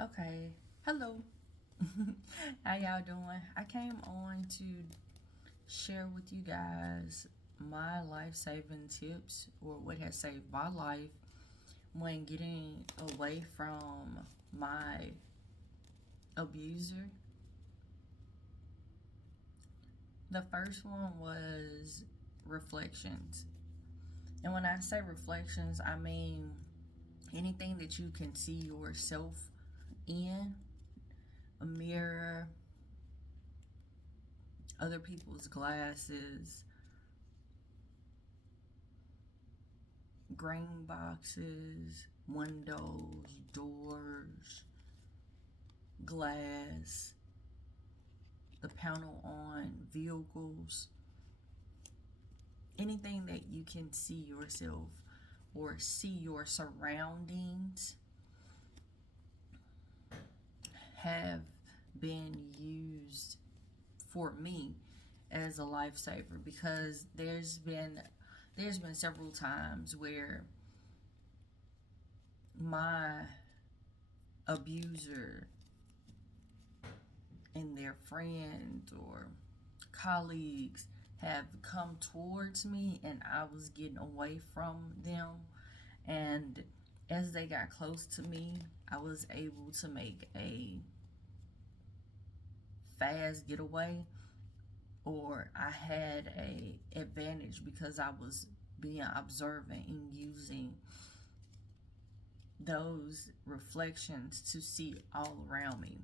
Okay, hello. How y'all doing? I came on to share with you guys my life saving tips or what has saved my life when getting away from my abuser. The first one was reflections. And when I say reflections, I mean anything that you can see yourself in a mirror, other people's glasses, green boxes, windows, doors, glass, the panel on vehicles, anything that you can see yourself or see your surroundings have been used for me as a lifesaver, because there's been several times where my abuser and their friends or colleagues have come towards me and I was getting away from them. And as they got close to me, I was able to make a fast getaway, or I had a advantage because I was being observant and using those reflections to see all around me.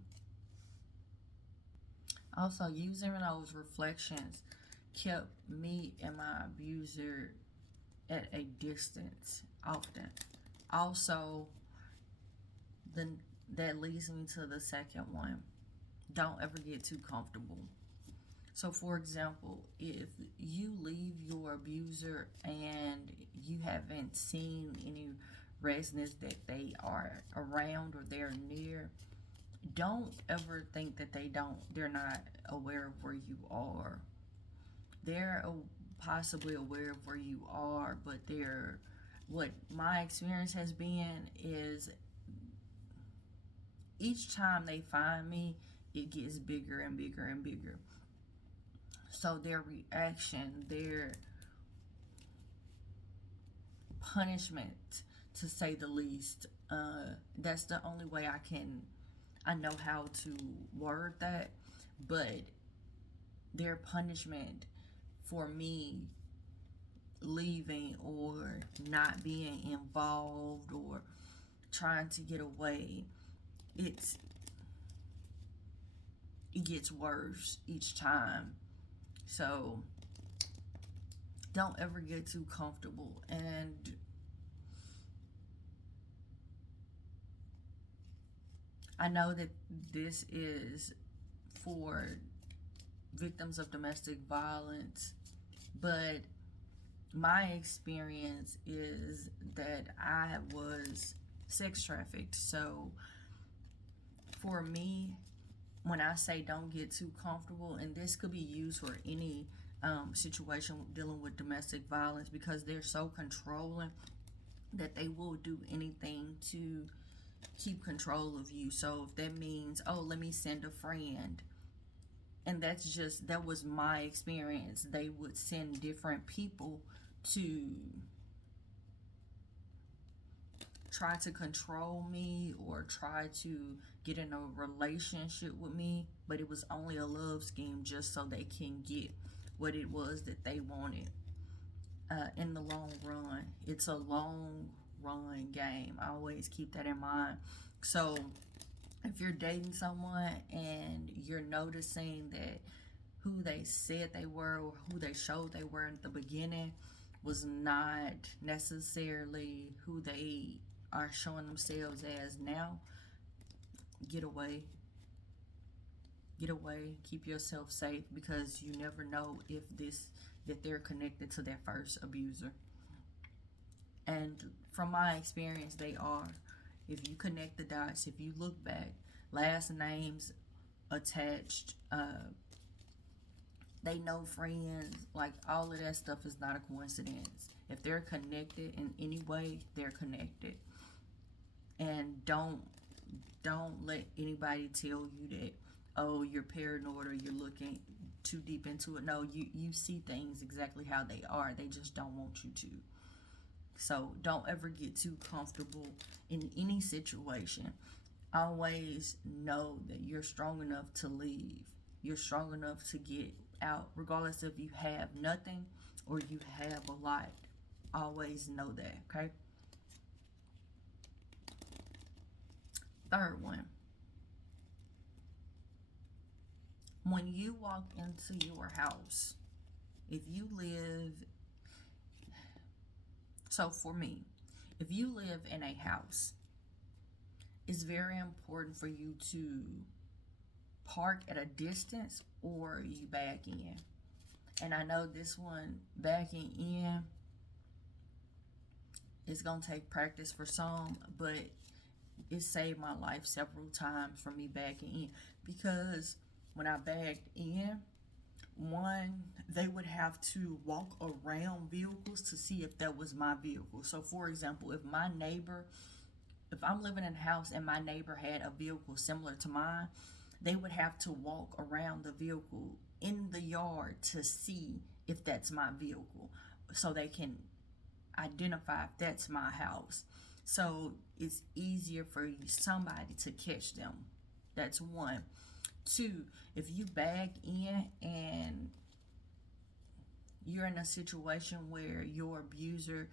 Also, using those reflections kept me and my abuser at a distance often. Also, then that leads me to the second one. Don't ever get too comfortable. So, for example, if you leave your abuser and you haven't seen any resonance that they are around or they're near, don't ever think that they're not aware of where you are. They're possibly aware of where you are, but what my experience has been is each time they find me, it gets bigger and bigger and bigger. So their reaction, their punishment, to say the least, that's the only way I know how to word that. But their punishment for me leaving or not being involved or trying to get away, it's it gets worse each time. So don't ever get too comfortable. And I know that this is for victims of domestic violence, but my experience is that I was sex trafficked. So for me, when I say don't get too comfortable, and this could be used for any situation dealing with domestic violence, because they're so controlling that they will do anything to keep control of you. So if that means, oh, let me send a friend, and that was my experience. They would send different people to try to control me or try to get in a relationship with me, but it was only a love scheme just so they can get what it was that they wanted. In the long run, it's a long run game. I always keep that in mind. So if you're dating someone and you're noticing that who they said they were or who they showed they were at the beginning was not necessarily who they are showing themselves as now, get away. Get away. Keep yourself safe, because you never know if that they're connected to their first abuser. And from my experience, they are. If you connect the dots, if you look back, last names attached, they know friends, like all of that stuff is not a coincidence. If they're connected in any way, they're connected. And don't don't let anybody tell you that, oh, you're paranoid or you're looking too deep into it. No, you see things exactly how they are. They just don't want you to. So don't ever get too comfortable in any situation. Always know that you're strong enough to leave. You're strong enough to get out, regardless if you have nothing or you have a lot. Always know that, okay? Third one. When you walk into your house, if you live, so for me, if you live in a house, it's very important for you to park at a distance or you back in. And I know this one, backing in, is going to take practice for some, but it saved my life several times for me backing in, because when I backed in, one, they would have to walk around vehicles to see if that was my vehicle. So for example, if I'm living in a house and my neighbor had a vehicle similar to mine, they would have to walk around the vehicle in the yard to see if that's my vehicle, so they can identify if that's my house. So it's easier for somebody to catch them. That's one. Two, if you back in and you're in a situation where your abuser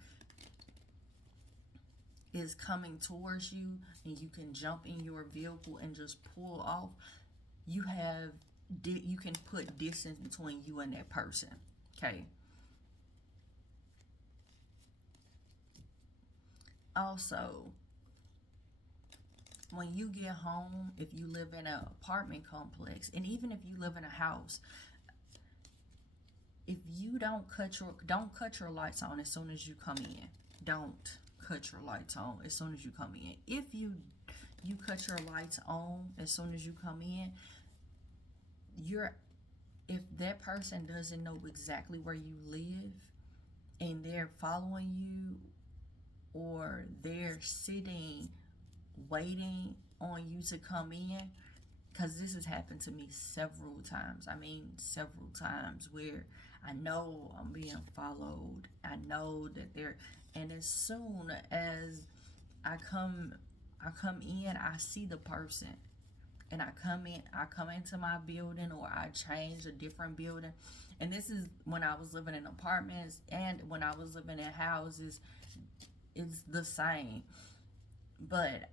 is coming towards you and you can jump in your vehicle and just pull off, you can put distance between you and that person, okay? Also, when you get home, if you live in an apartment complex, and even if you live in a house, if you don't cut your lights on as soon as you come in. Don't cut your lights on as soon as you come in. If you cut your lights on as soon as you come in, if that person doesn't know exactly where you live and they're following you, or they're sitting waiting on you to come in, because this has happened to me several times. I mean, several times, where I know I'm being followed. I know that and as soon as I come in, I see the person, and I come into my building, or I change a different building. And this is when I was living in apartments, and when I was living in houses, it's the same. But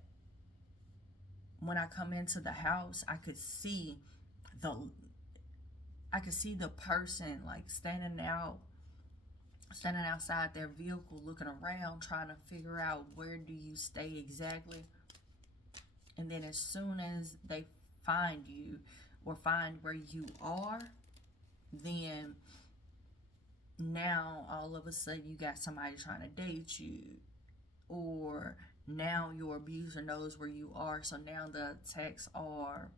when I come into the house, I could see the person like standing outside their vehicle, looking around, trying to figure out where do you stay exactly. And then as soon as they find you or find where you are, then now all of a sudden you got somebody trying to date you, or now your abuser knows where you are, so now the attacks are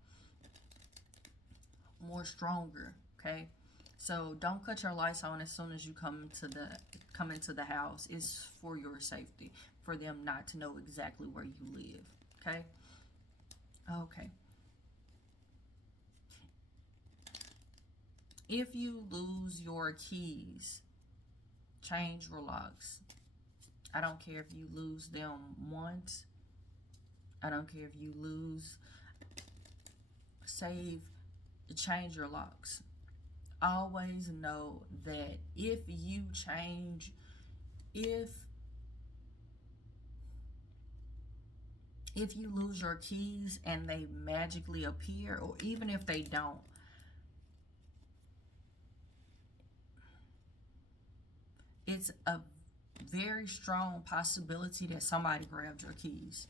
more stronger, okay? So don't cut your lights on as soon as you come into the house. It's for your safety, for them not to know exactly where you live, okay? Okay. If you lose your keys, change your locks. I don't care if you lose them once. I don't care if you change your locks. Always know that if you lose your keys and they magically appear, or even if they don't, it's a very strong possibility that somebody grabbed your keys.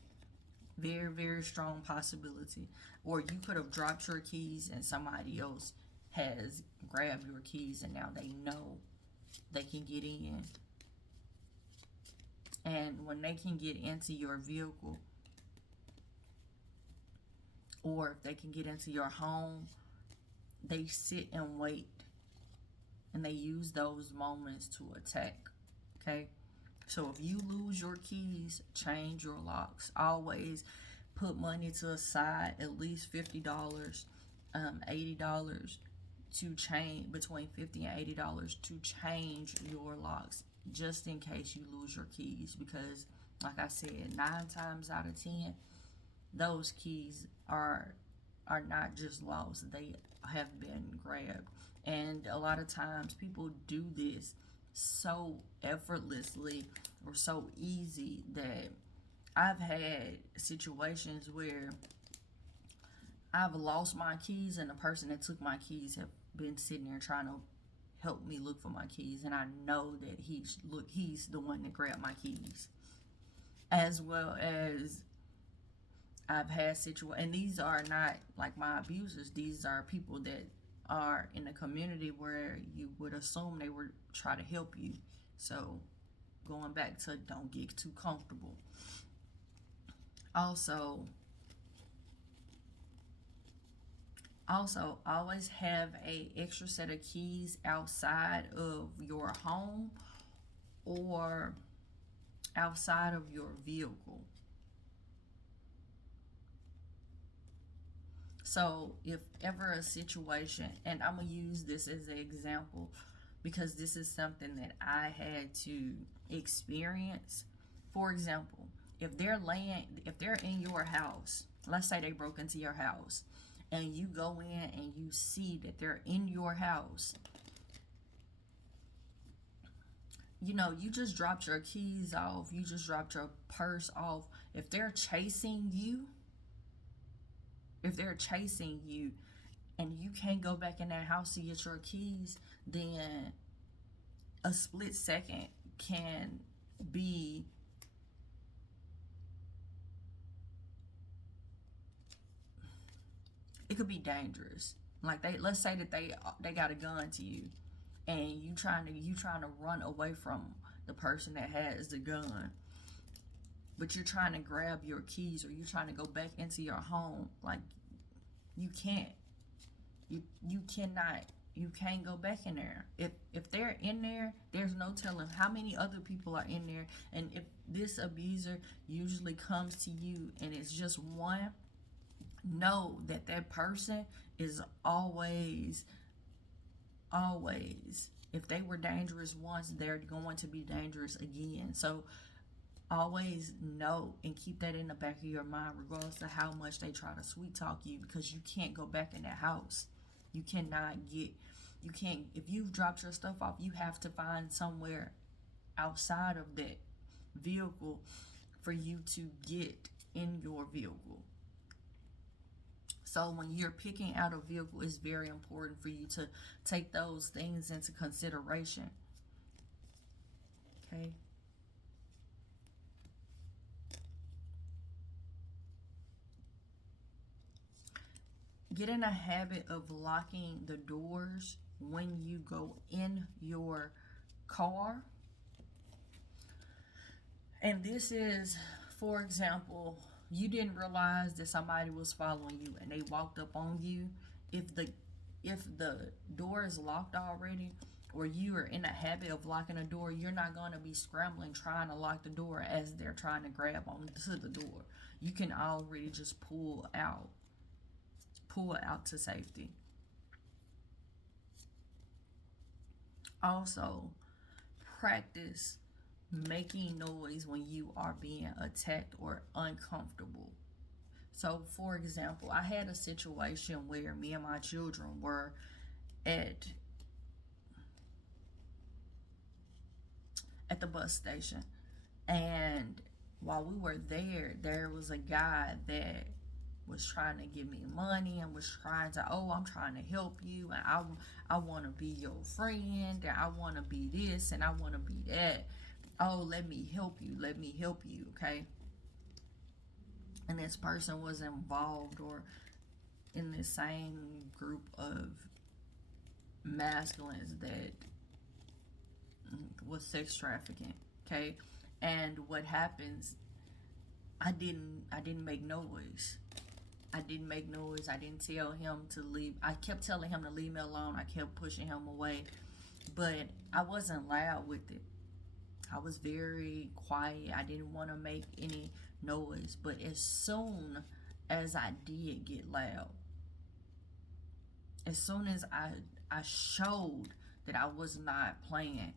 Very, very strong possibility. Or you could have dropped your keys and somebody else has grabbed your keys, and now they know they can get in. And when they can get into your vehicle, or if they can get into your home, they sit and wait, and they use those moments to attack, okay? So if you lose your keys, change your locks. Always put money to the side, at least $50, $80 to change, between $50 and $80 to change your locks, just in case you lose your keys. Because, like I said, 9 times out of 10, those keys are not just lost; they have been grabbed. And a lot of times, people do this so effortlessly or so easy that I've had situations where I've lost my keys, and the person that took my keys have been sitting there trying to help me look for my keys, and I know that he's the one that grabbed my keys. As well as I've had situations, and these are not like my abusers. These are people that are in the community where you would assume they would try to help you. So, going back to don't get too comfortable. Also, always have a extra set of keys outside of your home or outside of your vehicle. So if ever a situation, and I'm going to use this as an example because this is something that I had to experience. For example, if they're in your house, let's say they broke into your house, and you go in and you see that they're in your house, you just dropped your keys off, you just dropped your purse off. If they're chasing you, and you can't go back in that house to get your keys, then a split second can be it could be dangerous. Like, let's say that they got a gun to you, and you trying to run away from the person that has the gun, but you're trying to grab your keys, or you're trying to go back into your home. Like, you can't. You cannot. You can't go back in there. If they're in there, there's no telling how many other people are in there. And if this abuser usually comes to you and it's just one, know that person is always, if they were dangerous once, they're going to be dangerous again. So always know and keep that in the back of your mind, regardless of how much they try to sweet talk you, because you can't go back in that house. You can't, if you've dropped your stuff off, you have to find somewhere outside of that vehicle for you to get in your vehicle. So when you're picking out a vehicle, it's very important for you to take those things into consideration. Okay. Get in a habit of locking the doors when you go in your car. And this is, for example, you didn't realize that somebody was following you and they walked up on you. If the door is locked already, or you are in a habit of locking a door, you're not going to be scrambling trying to lock the door as they're trying to grab onto the door. You can already just pull out to safety. Also, practice making noise when you are being attacked or uncomfortable. So, for example, I had a situation where me and my children were at the bus station, and while we were there was a guy that was trying to give me money and was trying to, I'm trying to help you, and I want to be your friend, and I want to be this, and I want to be that. Oh, let me help you, okay? And this person was involved or in the same group of masculines that was sex trafficking, okay? And what happens, I didn't make noise. I didn't tell him to leave. I kept telling him to leave me alone. I kept pushing him away, but I wasn't loud with it. I was very quiet. I didn't want to make any noise. But as soon as I did get loud, as soon as I showed that I was not playing,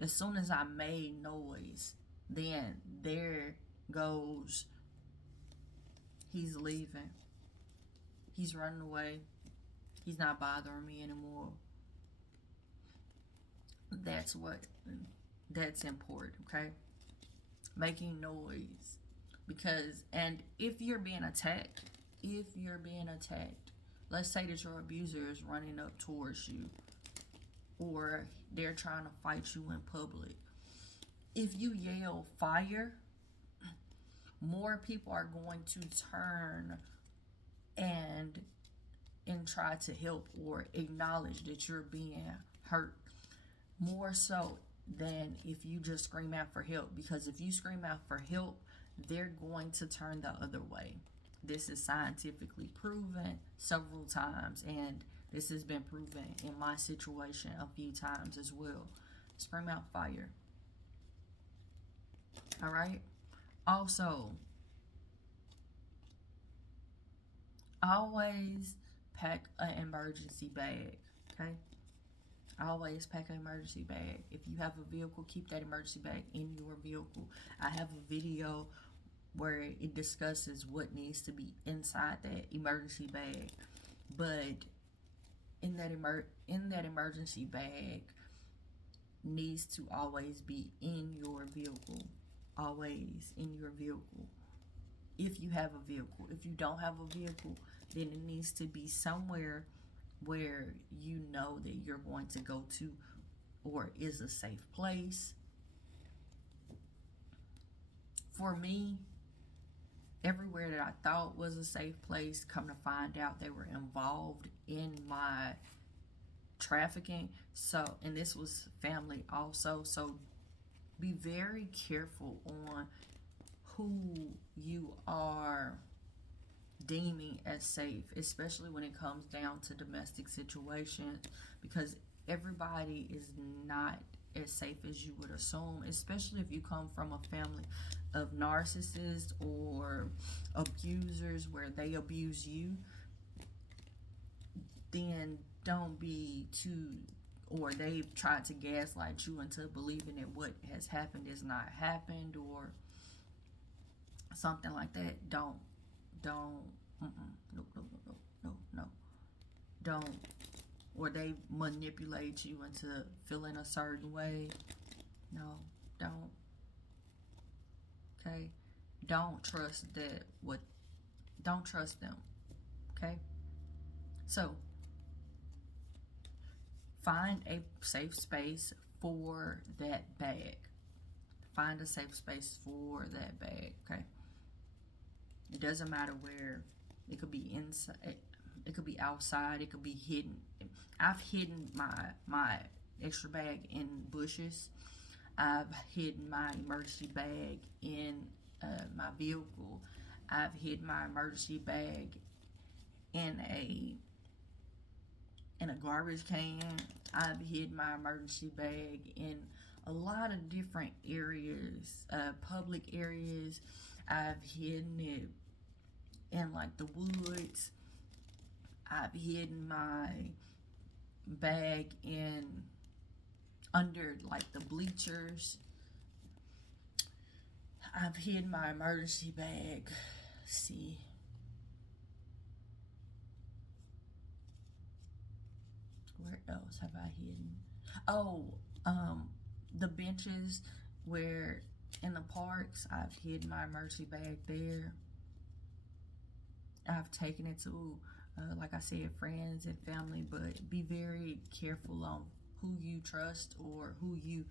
as soon as I made noise, then there goes, he's leaving. He's running away. He's not bothering me anymore. That's that's important, okay? Making noise. Because, and if you're being attacked, let's say that your abuser is running up towards you, or they're trying to fight you in public. If you yell fire, more people are going to turn and try to help or acknowledge that you're being hurt, more so than if you just scream out for help. Because if you scream out for help, they're going to turn the other way. This is scientifically proven several times, and this has been proven in my situation a few times as well. Scream out fire. All right. Also, always pack an emergency bag. Okay. Always pack an emergency bag. If you have a vehicle, keep that emergency bag in your vehicle. I have a video where it discusses what needs to be inside that emergency bag. But in that emergency bag needs to always be in your vehicle. Always in your vehicle. If you have a vehicle. If you don't have a vehicle, then it needs to be somewhere where you know that you're going to go to, or is a safe place. For me, everywhere that I thought was a safe place, come to find out they were involved in my trafficking. So, and this was family also. So be very careful on who you are deeming as safe, especially when it comes down to domestic situations, because everybody is not as safe as you would assume, especially if you come from a family of narcissists or abusers where they abuse you. Then don't be too, or they've tried to gaslight you into believing that what has happened is not happened, or something like that. Don't, no, don't. Or they manipulate you into feeling a certain way. No, don't. Okay? Don't trust don't trust them. Okay? So, find a safe space for that bag. Find a safe space for that bag, okay? It doesn't matter where. It could be inside, it could be outside, it could be hidden. I've hidden my extra bag in bushes. I've hidden my emergency bag in my vehicle. I've hidden my emergency bag in a garbage can. I've hidden my emergency bag in a lot of different areas, public areas. I've hidden it in like the woods. I've hidden my bag in under like the bleachers. I've hidden my emergency bag. Let's see. Where else have I hidden? Oh, the benches where in the parks, I've hidden my emergency bag there. I've taken it to, like I said, friends and family, but be very careful on who you trust or who you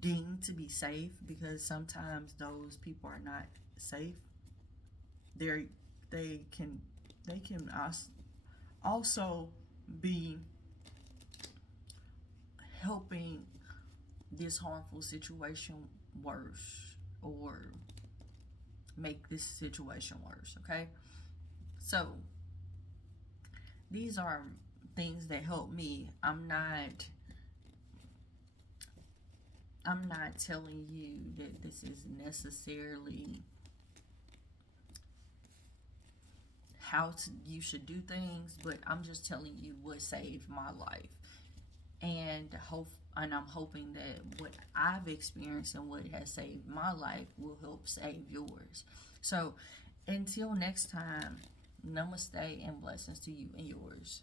deem to be safe, because sometimes those people are not safe. They can also be helping this harmful situation worse, or make this situation worse, okay? So these are things that help me. I'm not I'm not telling you that this is necessarily how you should do things, but I'm just telling you what saved my life. And I'm hoping that what I've experienced and what has saved my life will help save yours. So until next time, namaste and blessings to you and yours.